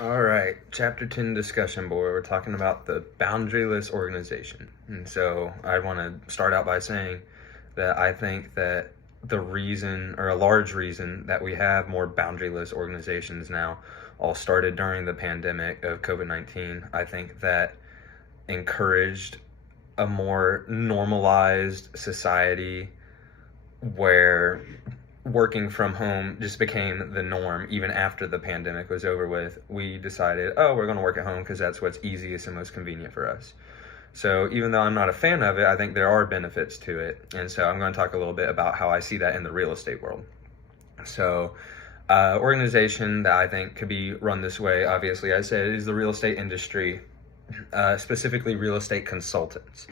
All right, Chapter 10 discussion board. We're talking about the boundaryless organization. And so I want to start out by saying that I think that the reason, or a large reason, that we have more boundaryless organizations now all started during the pandemic of COVID-19. I think that encouraged a more normalized society where working from home just became the norm. Even after the pandemic was over with, we decided, oh, we're going to work at home because that's what's easiest and most convenient for us. So even though I'm not a fan of it, I think there are benefits to it. And so I'm going to talk a little bit about how I see that in the real estate world. So organization that I think could be run this way, obviously I said, is the real estate industry, specifically real estate consultants.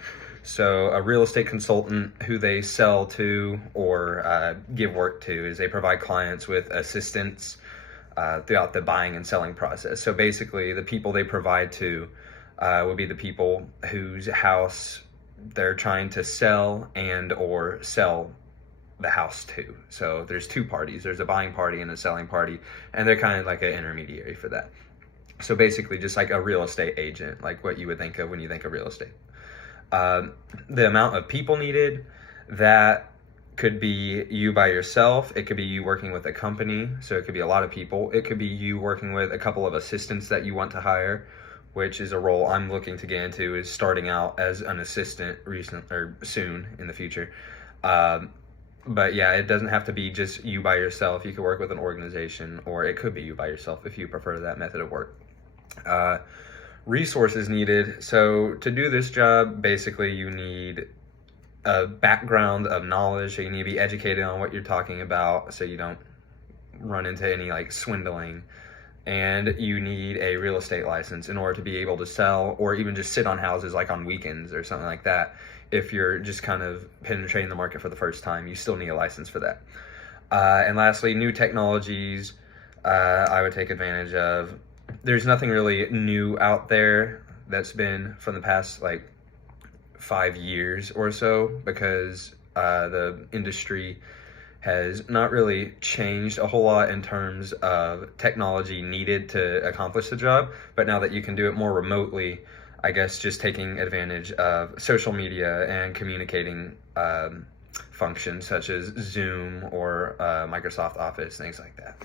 So a real estate consultant who they sell to or give work to is they provide clients with assistance throughout the buying and selling process. So basically the people they provide to would be the people whose house they're trying to sell and or sell the house to. So there's two parties. There's a buying party and a selling party, and they're kind of like an intermediary for that. So basically just like a real estate agent, like what you would think of when you think of real estate. The amount of people needed, that could be you by yourself. It could be you working with a company. So it could be a lot of people. It could be you working with a couple of assistants that you want to hire, which is a role I'm looking to get into, is starting out as an assistant soon in the future. But yeah, it doesn't have to be just you by yourself. You could work with an organization, or it could be you by yourself if you prefer that method of work. Resources needed. So to do this job, basically you need a background of knowledge. So you need to be educated on what you're talking about so you don't run into any like swindling. And you need a real estate license in order to be able to sell or even just sit on houses like on weekends or something like that. If you're just kind of penetrating the market for the first time, you still need a license for that. And lastly, new technologies I would take advantage of. There's nothing really new out there that's been from the past like 5 years or so, because the industry has not really changed a whole lot in terms of technology needed to accomplish the job. But now that you can do it more remotely, I guess just taking advantage of social media and communicating functions such as Zoom or Microsoft Office, things like that.